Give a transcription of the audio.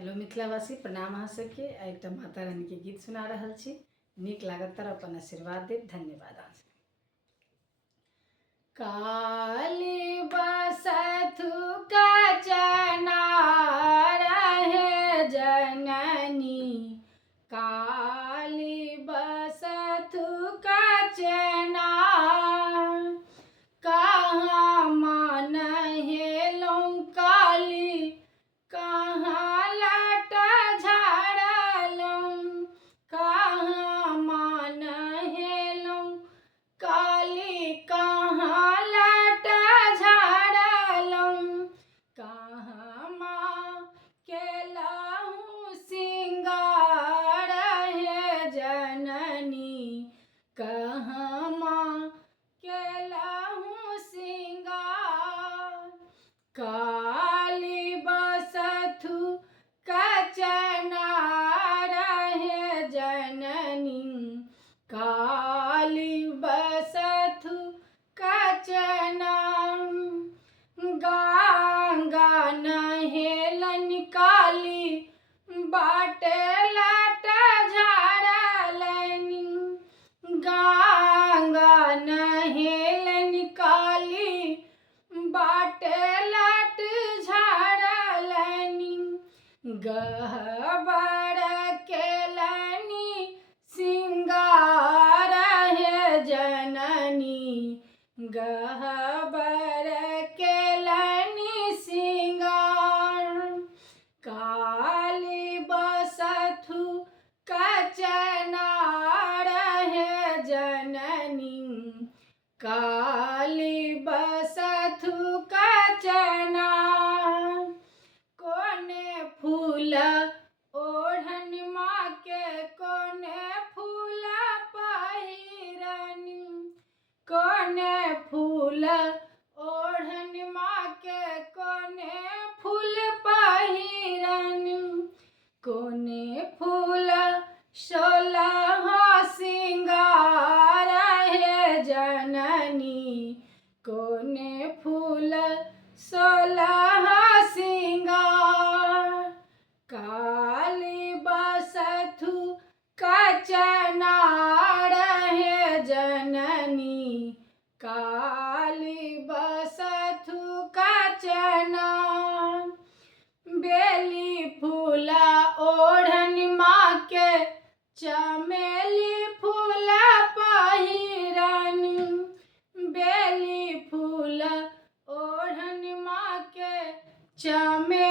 Hello मिथिलावासी, प्रणाम अहाँ सबके। एक माता रानी के गीत सुना रहल छी। नीक लागत तर अपन आशीर्वाद देव। धन्यवाद अहाँ सबके। काली बसथु कचना रहे जननी, काली बसथु कचना, कहाँ मान हेलौं काली, कहाँ लट झाड़लौं, कहाँ मान हेलौं काली, कहाँ लट झाड़लौं, कहाँ माँ केलहुँ सिंगार हे जननी, कहाँ माँ केलहुँ सिंगार, काली बसथु कचना रहे जननी, काली बसथु कचना, गंगा नहेलन काली, बाटे लट झाड़लनि, गंगा नहेलन काली, बाटे लट झाड़लनि, गहबर केलनि सिंगार हे जननी, गहबर केलनि सिंगार, काली बसथु कचना रहे जननी, काली बसथु कचना, कोने फूल ओढ़न माँ के, कोने फूल पहिरनी, कोने फूल ओढ़न माँ के, कोने फूल पहिरनी, कोने फूल 16 सिंगार हे जननी, कोने फूल 16 सिंगार, काली बसथु कचना रहे जननी, काली बसथु कचना, बेली फूल ओढ़न माँ के, चमेली फूल पहिरनी, बेली फूल ओढ़न माँ के, चमेली